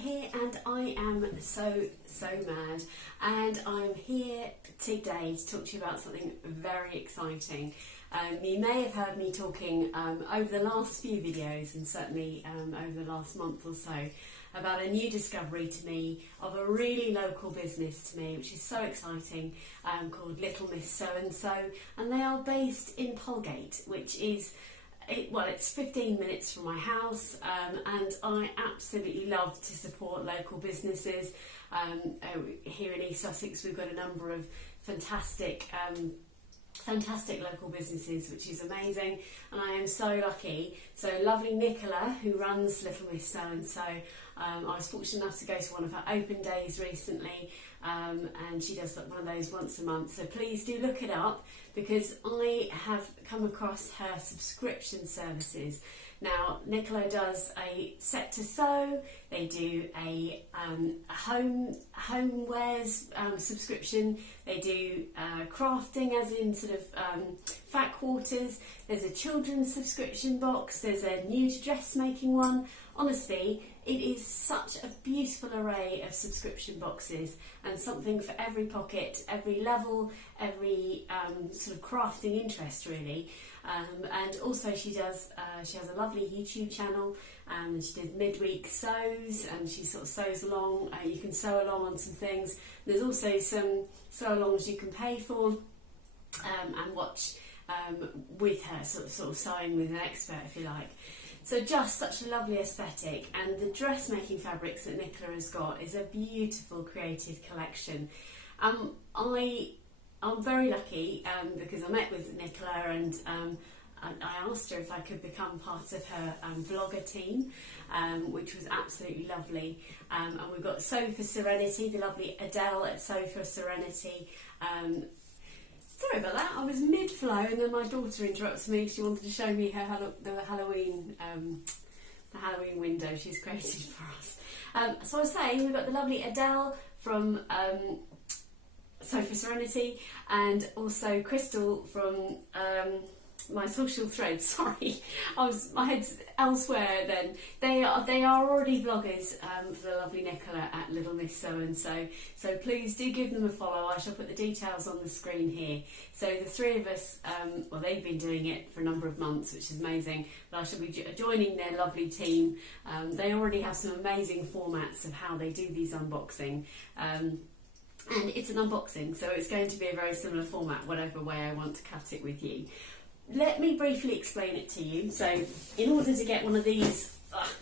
Here, and I am so mad, and I'm here today to talk to you about something very exciting. You may have heard me talking over the last few videos, and certainly over the last month or so, about a new discovery to me of a really local business to me, which is so exciting, called Little Miss So and So, and they are based in Polegate, which is it's 15 minutes from my house, and I absolutely love to support local businesses. Here in East Sussex we've got a number of fantastic local businesses, which is amazing, and I am so lucky. So lovely Nicola, who runs Little Miss So and So, I was fortunate enough to go to one of her open days recently, and she does one of those once a month, so please do look it up, because I have come across her subscription services. Now, Nicola does a set to sew, they do a homewares subscription, they do crafting, as in sort of fat quarters, there's a children's subscription box, there's a nude dressmaking one. Honestly, it is such a beautiful array of subscription boxes, and something for every pocket, every level, every sort of crafting interest really. And also she has a lovely YouTube channel, and she did midweek sews, and she sort of sews along. You can sew along on some things. There's also some sew alongs you can pay for, and watch with her, sort of sewing with an expert, if you like. So just such a lovely aesthetic, and the dressmaking fabrics that Nicola has got is a beautiful creative collection. I'm very lucky because I met with Nicola, and I asked her if I could become part of her vlogger team, which was absolutely lovely. And we've got Sew for Serenity, the lovely Adele at Sew for Serenity. Sorry about that, I was mid-flow and then my daughter interrupted me. She wanted to show me the Halloween window she's created for us. So I was saying, we've got the lovely Adele from Sew for Serenity, and also Crystal from my social threads. Sorry, my head's elsewhere then. They are already vloggers for the lovely Nicola at Little Miss So and So. So please do give them a follow. I shall put the details on the screen here. So the three of us, well, they've been doing it for a number of months, which is amazing, but I shall be joining their lovely team. They already have some amazing formats of how they do these unboxing. And it's an unboxing, so it's going to be a very similar format, whatever way I want to cut it with you. Let me briefly explain it to you. So, in order to get one of these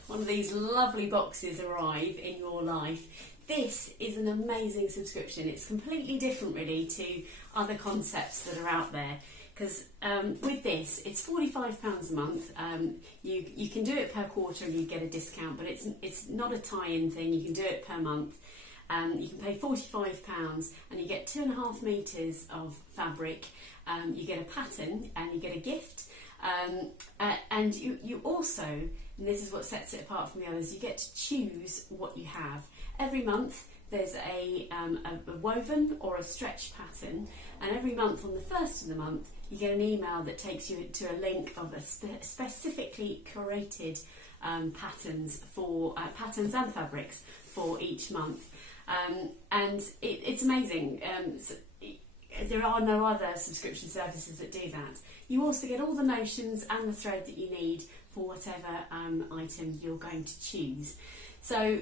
lovely boxes arrive in your life, this is an amazing subscription. It's completely different, really, to other concepts that are out there. Because with this, it's £45 a month. You can do it per quarter and you get a discount, but it's not a tie-in thing. You can do it per month. You can pay £45 and you get 2.5 metres of fabric, you get a pattern and you get a gift, and you also, and this is what sets it apart from the others, you get to choose what you have. Every month there's a woven or a stretch pattern, and every month on the first of the month you get an email that takes you to a link of a specifically curated patterns and fabrics for each month. And it's amazing. There are no other subscription services that do that. You also get all the notions and the thread that you need for whatever item you're going to choose. So,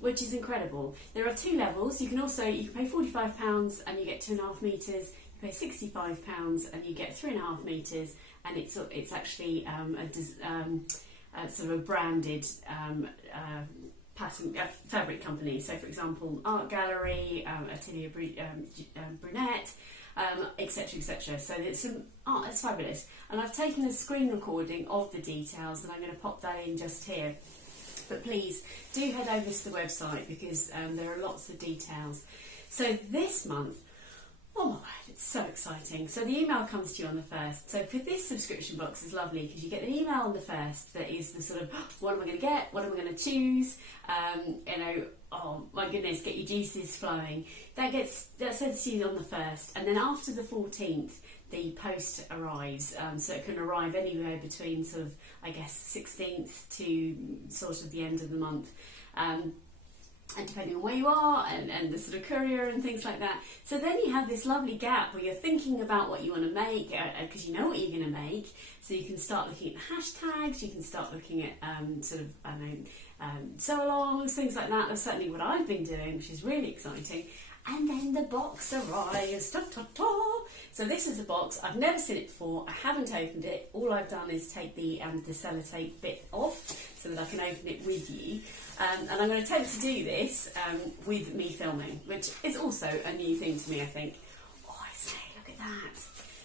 which is incredible. There are two levels. You can pay £45 and you get 2.5 metres. You pay £65 and you get 3.5 metres, and it's actually a sort of a branded fabric company. So for example, Art Gallery, Atelier Brunette, etc, etc. So it's fabulous, and I've taken a screen recording of the details and I'm going to pop that in just here. But please do head over to the website, because there are lots of details. So this month Oh my word, it's so exciting. So the email comes to you on the 1st. So for this subscription box is lovely because you get an email on the 1st that is the sort of, what am I going to get? What am I going to choose? You know, oh my goodness, get your juices flowing. That's sent to you on the 1st. And then after the 14th, the post arrives. So it can arrive anywhere between sort of, I guess, 16th to sort of the end of the month. And depending on where you are and the sort of courier and things like that. So then you have this lovely gap where you're thinking about what you want to make because you know what you're going to make. So you can start looking at hashtags, you can start looking at sort of, I don't know, sew-alongs, things like that. That's certainly what I've been doing, which is really exciting. And then the box arrives. Ta ta ta. So this is the box. I've never seen it before. I haven't opened it. All I've done is take the sellotape bit off so that I can open it with you. And I'm going to attempt to do this with me filming, which is also a new thing to me, I think. Oh, I say, look at that.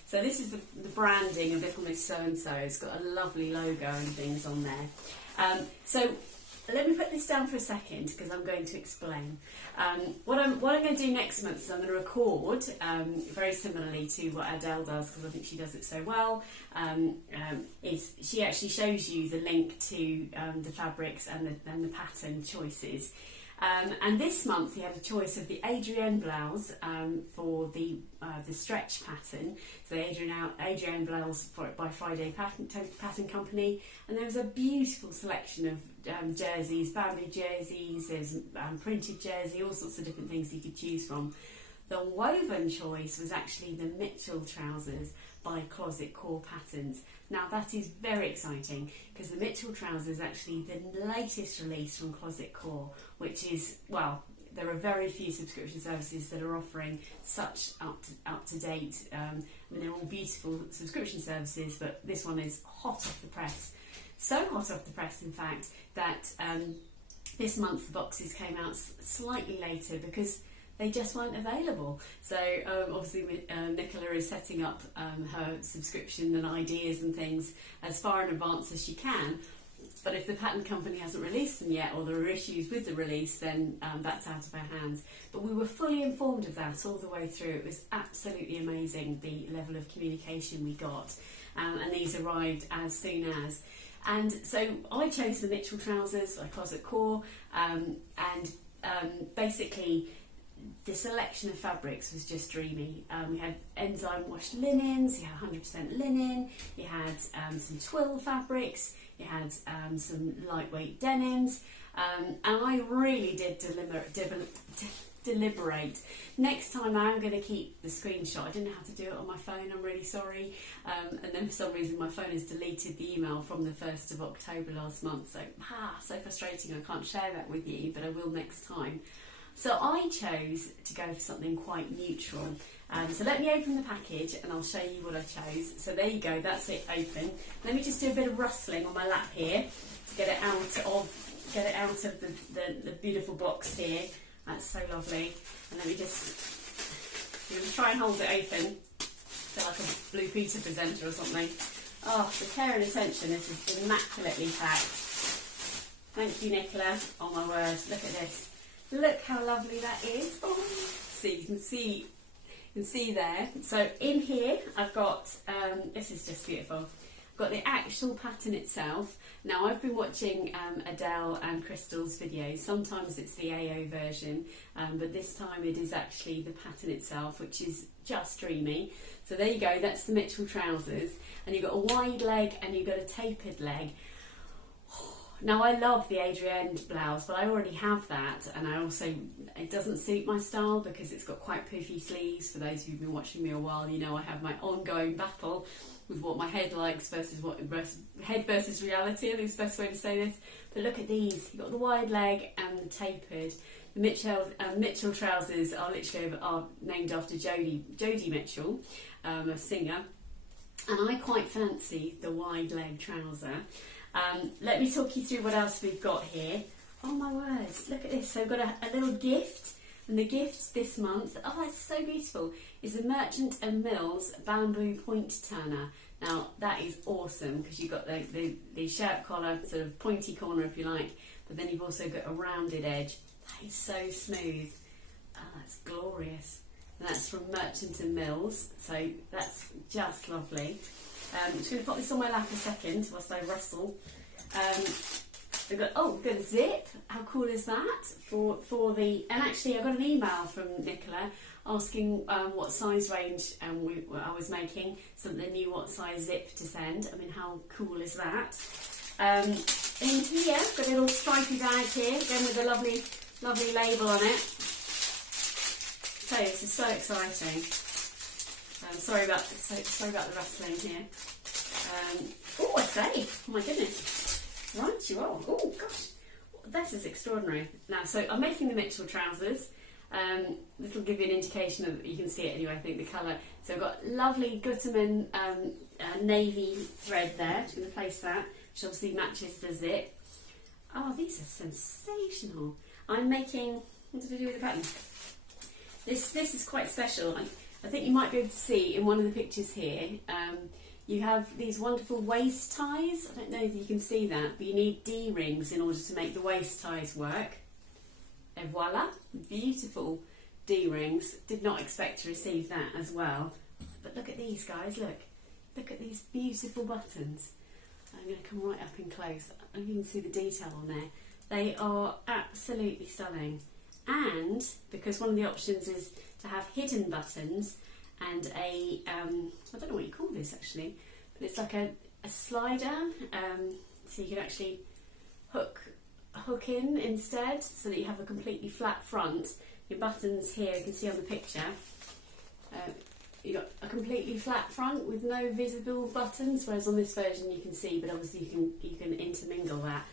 So this is the branding of Little Miss So-and-so. It's got a lovely logo and things on there. So let me put this down for a second because I'm going to explain. What I'm going to do next month is I'm going to record, very similarly to what Adele does because I think she does it so well, is she actually shows you the link to the fabrics and the pattern choices. And this month you had a choice of the Adrienne Blouse for the stretch pattern. So Adrienne Blouse by Friday Pattern Company, and there was a beautiful selection of jerseys, bamboo jerseys, there's printed jersey, all sorts of different things you could choose from. The woven choice was actually the Mitchell trousers by Closet Core Patterns. Now that is very exciting because the Mitchell trousers is actually the latest release from Closet Core, which is, well, there are very few subscription services that are offering such up to date. I mean, they're all beautiful subscription services, but this one is hot off the press. So hot off the press, in fact, that this month the boxes came out slightly later because they just weren't available. So obviously Nicola is setting up her subscription and ideas and things as far in advance as she can. But if the pattern company hasn't released them yet, or there are issues with the release, then that's out of our hands. But we were fully informed of that all the way through. It was absolutely amazing, the level of communication we got. And these arrived as soon as. And so I chose the Mitchell trousers by Closet Core, and basically the selection of fabrics was just dreamy. We had enzyme washed linens, you had 100% linen, you had some twill fabrics, you had some lightweight denims, and I really did deliberate. Next time I am going to keep the screenshot. I didn't have to do it on my phone, I'm really sorry. And then for some reason my phone has deleted the email from the 1st of October last month, so so frustrating. I can't share that with you, but I will next time. So I chose to go for something quite neutral. So let me open the package and I'll show you what I chose. So there you go, that's it open. Let me just do a bit of rustling on my lap here to get it out of the beautiful box here. That's so lovely. And let me just, I'm going to try and hold it open. Feel like a Blue Peter presenter or something. Oh, the care and attention, this is immaculately packed. Thank you, Nicola. Oh my word, look at this. Look how lovely that is. Oh, so you can see there. So in here I've got, this is just beautiful. I've got the actual pattern itself. Now I've been watching Adele and Crystal's videos. Sometimes it's the AO version, but this time it is actually the pattern itself, which is just dreamy. So there you go, that's the Mitchell trousers. And you've got a wide leg and you've got a tapered leg. Now I love the Adrienne blouse, but I already have that, and I also, it doesn't suit my style because it's got quite poofy sleeves. For those who've been watching me a while, you know I have my ongoing battle with what my head likes versus head versus reality. I think it's the best way to say this. But look at these. You've got the wide leg and the tapered. The Mitchell trousers are literally named after Jodie Mitchell, a singer, and I quite fancy the wide leg trouser. Let me talk you through what else we've got here. Oh my words, look at this. So I've got a little gift, and the gifts this month, oh it's so beautiful, is the Merchant & Mills bamboo point turner. Now that is awesome because you've got the shirt collar, sort of pointy corner if you like, but then you've also got a rounded edge. That is so smooth. Oh, that's glorious. and that's from Merchant and Mills, so that's just lovely. I'm just going to pop this on my lap a second whilst I rustle. We've got, oh, we've got a zip. How cool is that? For the, and actually I got an email from Nicola asking what size range I was making, so that they knew what size zip to send. I mean, how cool is that? In here, got a little stripy bag here, again with a lovely, lovely label on it. So this is so exciting. Sorry about the rustling here. Oh, I say, oh my goodness. Right, you are. Oh gosh, this is extraordinary. Now, so I'm making the Mitchell trousers. This will give you an indication of, you can see it anyway, I think, the colour. So I've got lovely Gutermann navy thread there. I'm going to place that, which obviously matches the zip. Oh, these are sensational. I'm making, what did I do with the pattern? This is quite special. I think you might be able to see in one of the pictures here, you have these wonderful waist ties. I don't know if you can see that, but you need D-rings in order to make the waist ties work. And voila, beautiful D-rings. Did not expect to receive that as well. But look at these guys, look at these beautiful buttons. I'm going to come right up in close. I don't even see the detail on there. They are absolutely stunning. And because one of the options is to have hidden buttons and a, I don't know what you call this actually, but it's like a slider, so you can actually hook in instead, so that you have a completely flat front. Your buttons here, you can see on the picture, you've got a completely flat front with no visible buttons, whereas on this version you can see, but obviously you can intermingle that.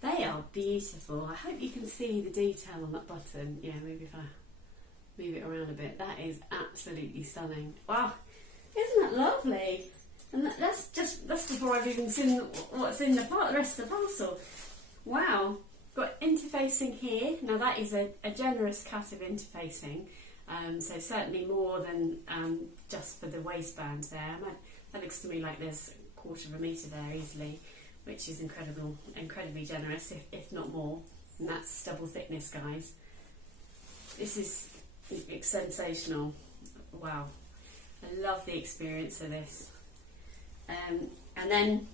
They are beautiful. I hope you can see the detail on that button. Yeah, maybe if I move it around a bit. That is absolutely stunning. Wow, isn't that lovely? And that's before I've even seen what's in the rest of the parcel. Wow, got interfacing here. Now that is a generous cut of interfacing, so certainly more than just for the waistband there. That looks to me like there's 1/4 metre there easily, which is incredibly generous, if not more. And that's double thickness, guys. This is sensational. Wow, I love the experience of this. And then,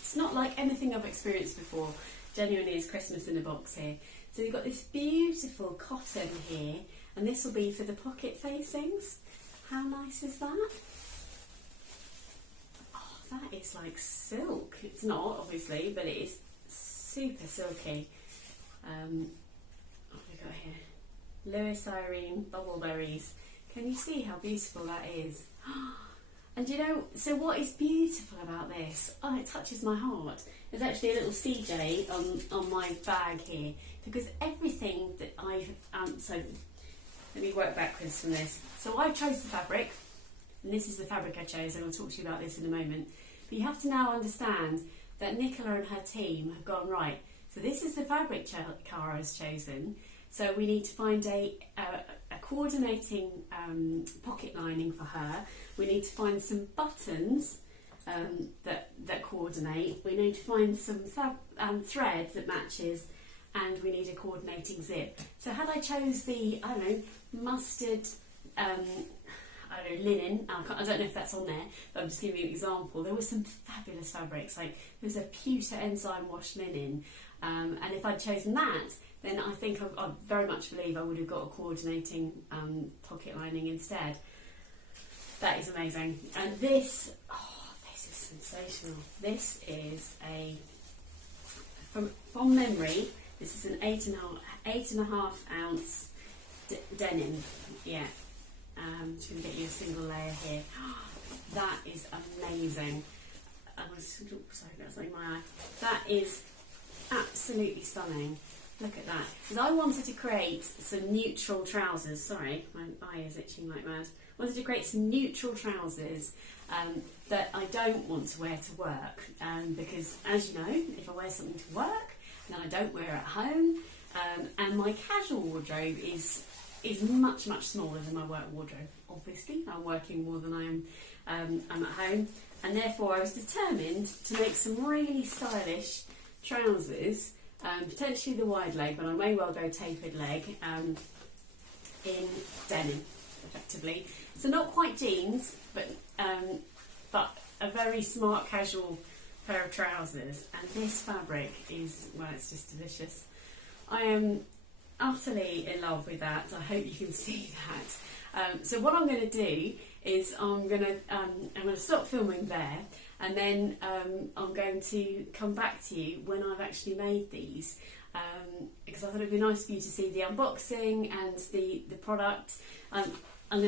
it's not like anything I've experienced before. Genuinely is Christmas in a box here. So you've got this beautiful cotton here, and this will be for the pocket facings. How nice is that? Oh, that is like silk. It's not, obviously, but it is super silky. What have we got here? Lewis Irene Bubbleberries. Can you see how beautiful that is? And you know, so what is beautiful about this? Oh, it touches my heart. There's actually a little CJ on my bag here, because everything that so let me work backwards from this. So I chose the fabric, and this is the fabric I chose, and I'll talk to you about this in a moment. But you have to now understand that Nicola and her team have gone, right, so this is the fabric Cara has chosen, so we need to find a coordinating pocket lining for her. We need to find some buttons that coordinate. We need to find some thread that matches, and we need a coordinating zip. So had I chose the, I don't know, mustard, linen, I don't know if that's on there, but I'm just giving you an example. There were some fabulous fabrics, like there's a pewter enzyme wash linen, and if I'd chosen that, then I think I very much believe I would have got a coordinating pocket lining instead. That is amazing. And this, this is sensational. This is from memory, this is an 8.5 ounce denim. Yeah. Just going to get you a single layer here. That is amazing. Sorry, that's like my eye. That is absolutely stunning. Look at that. Because I wanted to create some neutral trousers. Sorry, my eye is itching like mad. I wanted to create some neutral trousers that I don't want to wear to work. Because, as you know, if I wear something to work, then I don't wear it at home. And my casual wardrobe is much, much smaller than my work wardrobe. Obviously, I'm working more than I'm at home. And therefore, I was determined to make some really stylish trousers. Potentially the wide leg, but I may well go tapered leg, in denim, effectively. So not quite jeans, but a very smart casual pair of trousers. And this fabric is, well, it's just delicious. I am utterly in love with that. I hope you can see that. So what I'm going to do is I'm going to stop filming there, and then I'm going to come back to you when I've actually made these, because I thought it'd be nice for you to see the unboxing and the product. I'll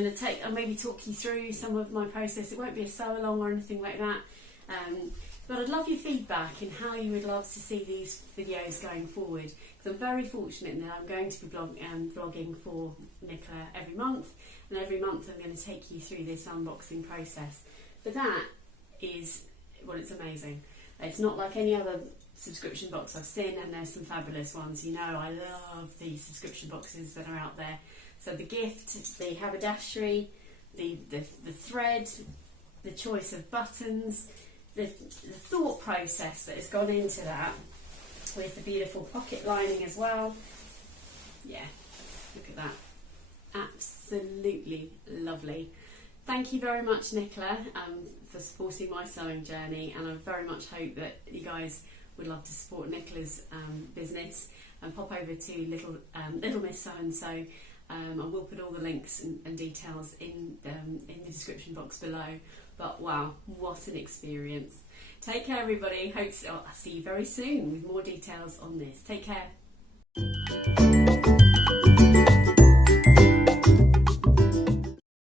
maybe talk you through some of my process. It won't be a sew along or anything like that. But I'd love your feedback and how you would love to see these videos going forward, because I'm very fortunate in that I'm going to be vlogging for Nicola every month, and every month I'm going to take you through this unboxing process. But that is, well, it's amazing. It's not like any other subscription box I've seen, and there's some fabulous ones. You know, I love the subscription boxes that are out there. So the gift, the haberdashery, the thread, the choice of buttons, the thought process that has gone into that, with the beautiful pocket lining as well. Yeah, look at that. Absolutely lovely. Thank you very much, Nicola, for supporting my sewing journey, and I very much hope that you guys would love to support Nicola's business and pop over to Little Miss So and So. I will put all the links and details in the description box below. But wow, what an experience. Take care, everybody. I'll see you very soon with more details on this. Take care.